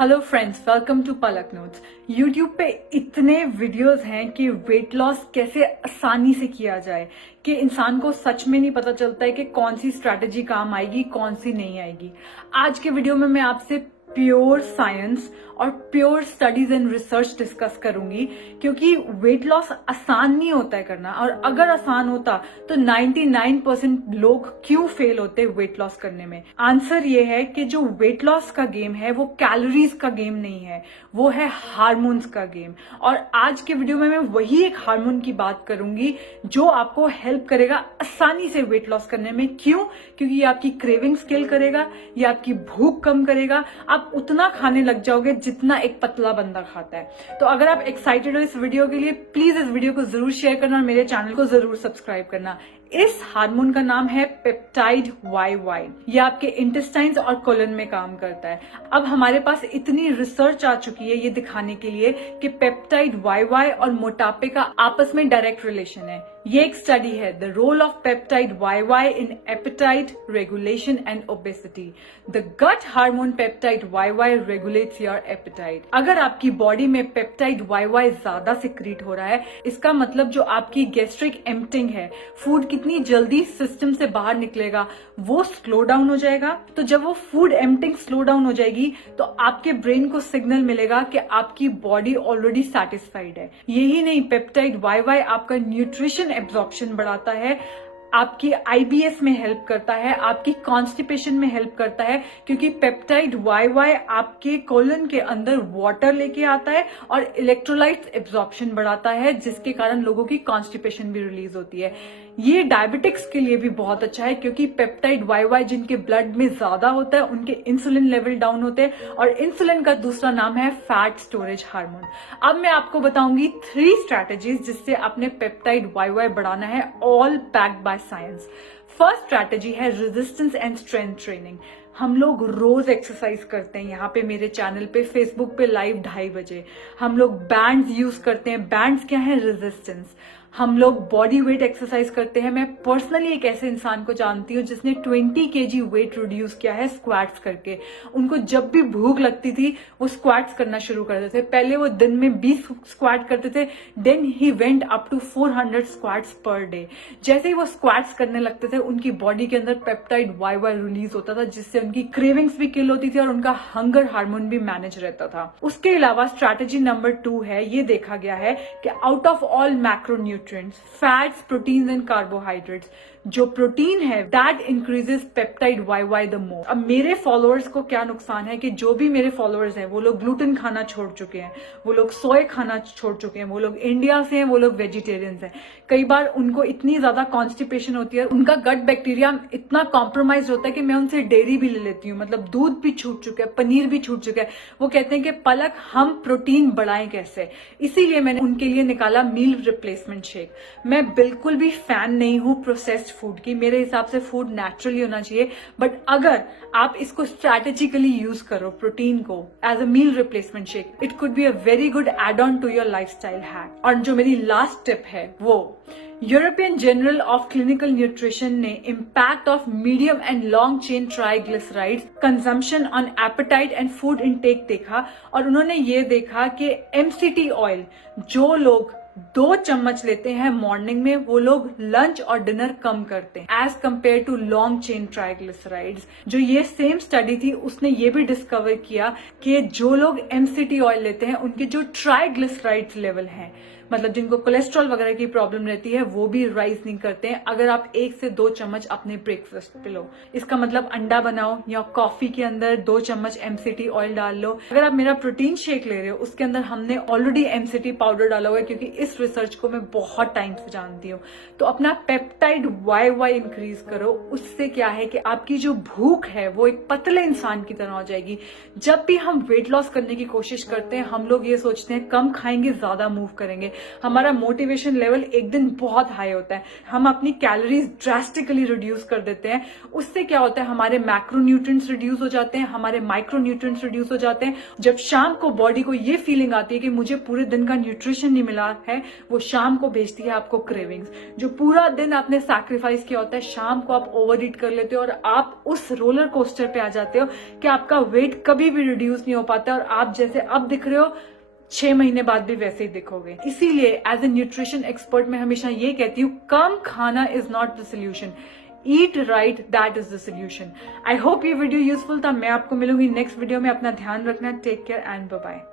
Hello friends, welcome to Palak notes. YouTube पे इतने videos हैं कि वेट लॉस कैसे आसानी से किया जाए कि इंसान को सच में नहीं पता चलता है कि कौन सी स्ट्रैटेजी काम आएगी, कौन सी नहीं आएगी। आज के वीडियो में मैं आपसे प्योर साइंस और pure studies and research discuss करूंगी, क्योंकि वेट लॉस आसान नहीं होता है करना। और अगर आसान होता तो 99% लोग क्यों फेल होते वेट लॉस करने में। आंसर ये है कि जो वेट लॉस का गेम है वो कैलोरीज का गेम नहीं है, वो है हार्मोन्स का गेम। और आज के वीडियो में मैं वही एक हार्मोन की बात करूंगी जो आपको हेल्प करेगा आसानी से वेट लॉस करने में। क्यों? क्योंकि ये आपकी क्रेविंग्स किल करेगा, ये आपकी भूख कम करेगा, आप उतना खाने लग जाओगे जितना एक पतला बंदा खाता है। तो अगर आप एक्साइटेड हो इस वीडियो के लिए, प्लीज इस वीडियो को जरूर शेयर करना और मेरे चैनल को जरूर सब्सक्राइब करना। इस हार्मोन का नाम है पेप्टाइड YY। ये आपके इंटेस्टाइन्स और कोलन में काम करता है। अब हमारे पास इतनी रिसर्च आ चुकी है ये दिखाने के लिए कि पेप्टाइड YY और मोटापे का आपस में डायरेक्ट रिलेशन है। ये एक स्टडी है, the role of peptide YY in appetite regulation and obesity. The gut hormone peptide YY regulates your appetite. अगर आपकी बॉडी में पेप्टाइड YY ज्यादा सिक्रीट हो रहा है, इसका मतलब जो आपकी गैस्ट्रिक एम्प्टिंग है, फूड कितनी जल्दी सिस्टम से बाहर निकलेगा, वो स्लो डाउन हो जाएगा। तो जब वो फूड एम्प्टिंग स्लो डाउन हो जाएगी तो आपके ब्रेन को सिग्नल मिलेगा कि आपकी बॉडी ऑलरेडी सेटिस्फाइड है। यही नहीं, पेप्टाइड YY आपका न्यूट्रिशन एब्जॉर्प्शन बढ़ाता है, आपकी IBS में हेल्प करता है, आपकी कॉन्स्टिपेशन में हेल्प करता है, क्योंकि पेप्टाइड YY आपके कोलन के अंदर वाटर लेके आता है और इलेक्ट्रोलाइट्स एब्जॉर्प्शन बढ़ाता है, जिसके कारण लोगों की कॉन्स्टिपेशन भी रिलीज होती है। ये डायबिटिक्स के लिए भी बहुत अच्छा है, क्योंकि पेप्टाइड YY जिनके ब्लड में ज्यादा होता है उनके इंसुलिन लेवल डाउन होते हैं, और इंसुलिन का दूसरा नाम है फैट स्टोरेज हार्मोन। अब मैं आपको बताऊंगी 3 स्ट्रैटेजीज जिससे आपने पेप्टाइड YY बढ़ाना है, all packed by science. First strategy है रेजिस्टेंस एंड स्ट्रेंथ ट्रेनिंग। हम लोग रोज एक्सरसाइज करते हैं यहाँ पे मेरे चैनल पे, फेसबुक पे लाइव 2:30 बजे। हम लोग बैंड्स यूज करते हैं। बैंड्स क्या है? रेजिस्टेंस। हम लोग बॉडी वेट एक्सरसाइज करते हैं। मैं पर्सनली एक ऐसे इंसान को जानती हूँ जिसने 20 kg वेट रिड्यूस किया है स्क्वाट्स करके। उनको जब भी भूख लगती थी वो स्क्वाट्स करना शुरू कर देते थे। पहले वो दिन में 20 स्क्वाट करते थे, then he went up to 400 squats per day. जैसे ही वो स्क्वाट्स करने लगते थे उनकी बॉडी के अंदर पेप्टाइड YY रिलीज होता था, जिससे उनकी क्रेविंग्स भी किल होती थी और उनका हंगर हार्मोन भी मैनेज रहता था। उसके अलावा स्ट्रैटेजी नंबर 2 है, ये देखा गया है कि out of all macronutrients, fats, proteins and carbohydrates, जो प्रोटीन है that increases peptide YY the more. अब मेरे फॉलोअर्स को क्या नुकसान है कि जो भी मेरे फॉलोअर्स हैं वो लोग ग्लूटेन खाना छोड़ चुके हैं, वो लोग सोया खाना छोड़ चुके हैं, वो लोग इंडिया से हैं, वो लोग वेजिटेरियंस हैं। कई बार उनको इतनी ज्यादा कॉन्स्टिपेशन होती है, उनका गट बैक्टीरिया इतना कॉम्प्रोमाइज होता है कि मैं उनसे डेयरी भी ले लेती हूँ, मतलब दूध भी छूट चुका है, पनीर भी छूट चुका है। वो कहते हैं कि पलक हम प्रोटीन बढ़ाएं कैसे, इसीलिए मैंने उनके लिए निकाला मील रिप्लेसमेंट शेक। मैं बिल्कुल भी फैन नहीं हूँ प्रोसेस्ड फूड की, मेरे हिसाब से फूड नेचुरली होना चाहिए, बट अगर आप इसको स्ट्रैटेजिकली यूज करो प्रोटीन को as a meal replacement shake, it could be a very good add on to your lifestyle hack. और जो मेरी लास्ट टिप है वो European journal of clinical nutrition ने impact of medium and long chain triglycerides consumption on appetite and food intake देखा, और उन्होंने ये देखा कि MCT ऑयल जो लोग 2 चम्मच लेते हैं मॉर्निंग में, वो लोग लंच और डिनर कम करते हैं as compare to long chain triglycerides. जो ये सेम स्टडी थी उसने ये भी डिस्कवर किया कि जो लोग MCT ऑयल लेते हैं उनके जो ट्राइग्लिसराइड्स लेवल हैं, मतलब जिनको कोलेस्ट्रॉल वगैरह की प्रॉब्लम रहती है, वो भी राइज नहीं करते हैं अगर आप 1 से 2 चम्मच अपने ब्रेकफास्ट पे लो। इसका मतलब अंडा बनाओ या कॉफी के अंदर 2 चम्मच MCT ऑयल डाल लो। अगर आप मेरा प्रोटीन शेक ले रहे हो उसके अंदर हमने ऑलरेडी MCT पाउडर डाला हुआ है, क्योंकि इस रिसर्च को मैं बहुत टाइम से जानती हूँ। तो अपना पेप्टाइड YY इंक्रीज करो, उससे क्या है कि आपकी जो भूख है वो एक पतले इंसान की तरह हो जाएगी। जब भी हम वेट लॉस करने की कोशिश करते हैं हम लोग ये सोचते हैं कम खाएंगे ज्यादा मूव करेंगे, हमारा मोटिवेशन लेवल एक दिन बहुत हाई होता है, हम अपनी कैलोरीज ड्रास्टिकली रिड्यूस कर देते हैं। उससे क्या होता है, हमारे मैक्रोन्यूट्रिएंट्स रिड्यूस हो जाते हैं, हमारे माइक्रोन्यूट्रिएंट्स रिड्यूस हो जाते हैं। जब शाम को बॉडी को ये फीलिंग आती है कि मुझे पूरे दिन का न्यूट्रिशन नहीं मिला है, वो शाम को भेजती है आपको क्रेविंग्स। जो पूरा दिन आपने सैक्रिफाइस किया होता है, शाम को आप ओवर ईट कर लेते हो और आप उस रोलर कोस्टर पे आ जाते हो कि आपका वेट कभी भी रिड्यूस नहीं हो पाता और आप जैसे अब दिख रहे हो 6 महीने बाद भी वैसे ही दिखोगे। इसीलिए एज ए न्यूट्रिशन एक्सपर्ट मैं हमेशा ये कहती हूँ, कम खाना is not the solution, eat right, that is the solution. I hope ये वीडियो यूजफुल था। मैं आपको मिलूंगी नेक्स्ट वीडियो में। अपना ध्यान रखना, take care and bye bye.